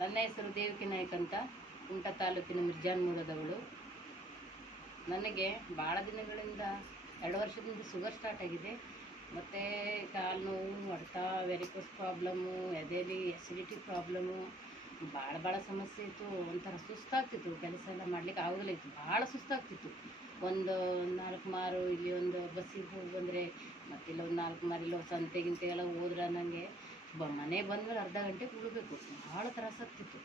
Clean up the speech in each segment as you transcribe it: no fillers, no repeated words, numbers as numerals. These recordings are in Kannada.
ನನ್ನ ಹೆಸರು ದೇವಕಿ ನಾಯ್ಕ ಅಂತ, ಕುಮಟಾ ತಾಲೂಕಿನ ಮಿರ್ಜಾನ್ಮೂಲದವಳು. ನನಗೆ ಭಾಳ ದಿನಗಳಿಂದ 2 ವರ್ಷದಿಂದ ಶುಗರ್ ಸ್ಟಾರ್ಟ್ ಆಗಿದೆ. ಮತ್ತು ಕಾಲು ನೋವು, ಹೊಡೆತ, ವೆರಿಕೋಸ್ ಪ್ರಾಬ್ಲಮ್ಮು, ಎದೆಯಲ್ಲಿ ಅಸಿಡಿಟಿ ಪ್ರಾಬ್ಲಮ್ಮು, ಭಾಳ ಸಮಸ್ಯೆ ಇತ್ತು. ಒಂಥರ ಸುಸ್ತಾಗ್ತಿತ್ತು, ಕೆಲಸ ಎಲ್ಲ ಮಾಡ್ಲಿಕ್ಕೆ ಆಗೋದಿಲ್ಲ ಇತ್ತು, ಭಾಳ ಸುಸ್ತಾಗ್ತಿತ್ತು. ಒಂದು 4 ಮಾರು ಇಲ್ಲಿ ಒಂದು ಬಸ್ಸಿಗೆ ಹೋಗಿ ಬಂದರೆ, ಮತ್ತಿಲ್ಲ ಒಂದು 4 ಮಾರು ಇಲ್ಲೋ ಸಂತೆಗಿಂತೆಗೆಲ್ಲ ಹೋದ್ರೆ ನನಗೆ ಮನೆ ಬಂದಮೇಲೆ ಅರ್ಧ ಗಂಟೆ ಕೂಡಬೇಕು. ಭಾಳ ತ್ರಾಸಾಗ್ತಿತ್ತು.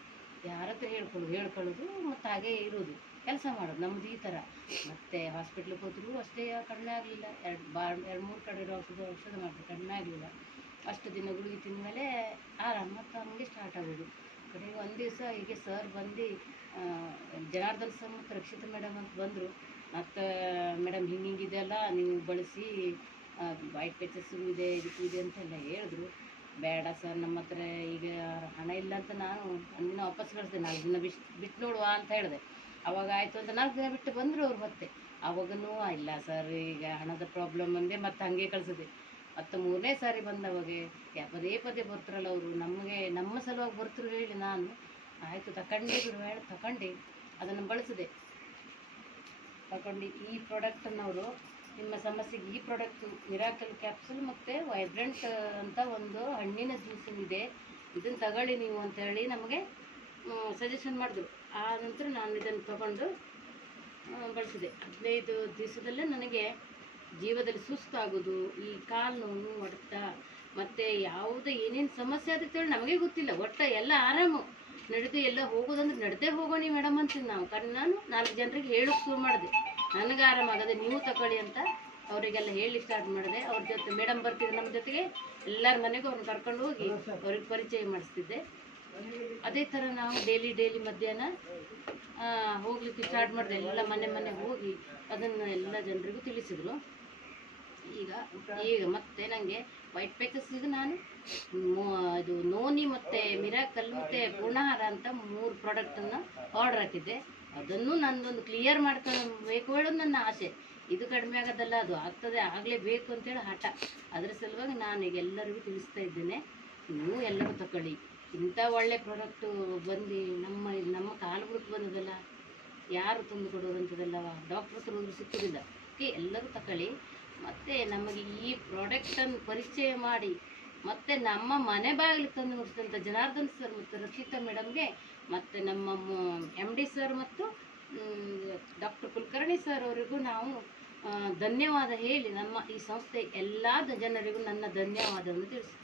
ಯಾರ ಹತ್ರ ಹೇಳ್ಕೊಳ್ಳೋದು ಮತ್ತು ಹಾಗೇ ಇರೋದು, ಕೆಲಸ ಮಾಡೋದು, ನಮ್ಮದು ಈ ಥರ. ಮತ್ತು ಹಾಸ್ಪಿಟ್ಲಿಗೆ ಹೋದರೂ ಅಷ್ಟೇ ಕಡಿಮೆ ಆಗಲಿಲ್ಲ. 2-3 ಕಡೆ ಔಷಧ ಮಾಡಿದೆ, ಕಡಿಮೆ ಆಗಲಿಲ್ಲ. ಅಷ್ಟು ದಿನ ಗುಳಿಗೆ ತಿಂದಮೇಲೆ ಆರಾಮ, ಮತ್ತು ಹಂಗೆ ಸ್ಟಾರ್ಟ್ ಆಗೋದು. ಕಡೆಗೆ ಒಂದು ದಿವಸ ಹೀಗೆ ಸರ್ ಬಂದು, ಜನಾರ್ದನ್ ಸರ್ ಮತ್ತು ರಕ್ಷಿತಾ ಮೇಡಮ್ ಅಂತ ಬಂದರು. ಮತ್ತು ಮೇಡಮ್ ಹಿಂಗಿದೆಯಲ್ಲ, ನೀವು ಬಳಸಿ ವೈಟ್ ಪೇಚಸ್ಸು ಇದೆ, ಇದಕ್ಕೂ ಇದೆ ಅಂತೆಲ್ಲ ಹೇಳಿದ್ರು. ಬೇಡ ಸರ್, ನಮ್ಮ ಹತ್ರ ಈಗ ಹಣ ಇಲ್ಲ ಅಂತ ನಾನು ಒಂದಿನ ವಾಪಸ್ ಕಳಿಸಿದೆ. 4 ದಿನ ಬಿಟ್ಟು ನೋಡುವ ಅಂತ ಹೇಳಿದೆ. ಅವಾಗ ಆಯಿತು ಅಂತ 4 ದಿನ ಬಿಟ್ಟು ಬಂದರು ಅವ್ರು. ಮತ್ತೆ ಅವಾಗೂ ಇಲ್ಲ ಸರ್, ಈಗ ಹಣದ ಪ್ರಾಬ್ಲಮ್ ಅಂದೆ, ಮತ್ತು ಹಾಗೆ ಕಳಿಸಿದೆ. ಮತ್ತು 3ನೇ ಸಾರಿ ಬಂದವಾಗ ಪದೇ ಬರ್ತಾರಲ್ಲ ಅವರು, ನಮ್ಮ ಸಲುವಾಗಿ ಬರ್ತಾರೆ ಹೇಳಿ ನಾನು ಆಯಿತು ತಗೊಂಡೆ, ಹೇಳಿ ತಗೊಂಡು ಅದನ್ನು ಬಳಸಿದೆ. ತಗೊಂಡು ಈ ಪ್ರಾಡಕ್ಟನ್ನು ಅವರು, ನಿಮ್ಮ ಸಮಸ್ಯೆಗೆ ಈ ಪ್ರಾಡಕ್ಟು ಮಿರಾಕಲ್ ಕ್ಯಾಪ್ಸೂಲ್ ಮತ್ತು ವೈಬ್ರೆಂಟ್ ಅಂತ ಒಂದು ಹಣ್ಣಿನ ಜ್ಯೂಸ್ ಇದೆ, ಇದನ್ನು ತಗೊಳ್ಳಿ ನೀವು ಅಂತೇಳಿ ನಮಗೆ ಸಜೆಷನ್ ಮಾಡಿದ್ರು. ಆ ನಂತರ ನಾನು ಇದನ್ನು ತಗೊಂಡು ಬಳಸಿದೆ. 15 ದಿವಸದಲ್ಲೇ ನನಗೆ ಜೀವದಲ್ಲಿ ಸುಸ್ತಾಗೋದು, ಈ ಕಾಲು ನೋವು, ಹೊಡೆತ, ಮತ್ತು ಯಾವುದೇ ಏನೇನು ಸಮಸ್ಯೆ ಆಗುತ್ತೆ ನಮಗೆ ಗೊತ್ತಿಲ್ಲ. ಒಟ್ಟು ಎಲ್ಲ ಆರಾಮು, ನಡೆದು ಎಲ್ಲ ಹೋಗೋದಂದ್ರೆ ನಡೆದೇ ಹೋಗೋಣ ಮೇಡಮ್ ಅಂತೀನಿ ನಾವು. कारण ನಾನು 4 ಜನರಿಗೆ ಹೇಳೋಕ್ಕೆ ಶುರು ಮಾಡಿದೆ, ನನಗೆ ಆರಾಮಾಗದೆ ನೀವು ತಗೊಳ್ಳಿ ಅಂತ ಅವರಿಗೆಲ್ಲ ಹೇಳಿ ಸ್ಟಾರ್ಟ್ ಮಾಡಿದೆ. ಅವ್ರ ಜೊತೆ ಮೇಡಮ್ ಬರ್ತಿದ್ದೆ ನಮ್ಮ ಜೊತೆಗೆ, ಎಲ್ಲರ ಮನೆಗೂ ಅವ್ರನ್ನ ಕರ್ಕೊಂಡು ಹೋಗಿ ಅವ್ರಿಗೆ ಪರಿಚಯ ಮಾಡಿಸ್ತಿದ್ದೆ. ಅದೇ ಥರ ನಾವು ಡೈಲಿ ಮಧ್ಯಾಹ್ನ ಹೋಗ್ಲಿಕ್ಕೆ ಸ್ಟಾರ್ಟ್ ಮಾಡಿದೆ. ಎಲ್ಲ ಮನೆ ಹೋಗಿ ಅದನ್ನು ಎಲ್ಲ ಜನರಿಗೂ ತಿಳಿಸಿದ್ರು. ಈಗ ಮತ್ತೆ ನನಗೆ ವೈಟ್ ಪ್ಯಾಚಸ್ಸಿಗೆ ನಾನು ಇದು ನೋನಿ ಮತ್ತು ಮಿರಾಕಲ್ ಮತ್ತು ಪೂರ್ಣಾಹಾರ ಅಂತ 3 ಪ್ರಾಡಕ್ಟನ್ನು ಆರ್ಡರ್ ಹಾಕಿದ್ದೆ. ಅದನ್ನು ನನ್ನದೊಂದು ಕ್ಲಿಯರ್ ಮಾಡ್ಕೊಳ್ಬೇಕು ಹೇಳೋದು ನನ್ನ ಆಸೆ. ಇದು ಕಡಿಮೆ ಆಗೋದಲ್ಲ, ಅದು ಆಗ್ತದೆ, ಆಗಲೇಬೇಕು ಅಂತೇಳಿ ಹಠ. ಅದರ ಸಲುವಾಗಿ ನಾನು ಈಗ ಎಲ್ಲರಿಗೂ ತಿಳಿಸ್ತಾ ಇದ್ದೇನೆ, ನೀವು ಎಲ್ಲರೂ ತಗೊಳ್ಳಿ. ಇಂಥ ಒಳ್ಳೆ ಪ್ರಾಡಕ್ಟು ಬಂದು ನಮ್ಮ ಕಾಲುಗಳಿಗೆ ಬಂದದಲ್ಲ, ಯಾರು ತಂದು ಕೊಡೋದಂಥದ್ದಲ್ಲ, ಡಾಕ್ಟ್ರ್ ಹತ್ರ ಹೋದ್ರೂ ಸಿಕ್ಕುವುದಿಲ್ಲ. ಓಕೆ, ಎಲ್ಲರೂ ತಗೊಳ್ಳಿ. ಮತ್ತು ನಮಗೆ ಈ ಪ್ರಾಡಕ್ಟನ್ನು ಪರಿಚಯ ಮಾಡಿ ಮತ್ತು ನಮ್ಮ ಮನೆ ಬಾಗಿಲಿಗೆ ತಂದು ಮುಟ್ಟಿಸಿದಂಥ ಜನಾರ್ದನ್ ಸರ್ ಮತ್ತು ರಕ್ಷಿತಾ ಮೇಡಮ್ಗೆ, ಮತ್ತು ನಮ್ಮ MD ಸರ್ ಮತ್ತು ಡಾಕ್ಟರ್ ಕುಲಕರ್ಣಿ ಸರ್ ಅವರಿಗೂ ನಾವು ಧನ್ಯವಾದ ಹೇಳಿ, ನಮ್ಮ ಈ ಸಂಸ್ಥೆ ಎಲ್ಲ ಜನರಿಗೂ ನನ್ನ ಧನ್ಯವಾದವನ್ನು ತಿಳಿಸ್ತೀನಿ.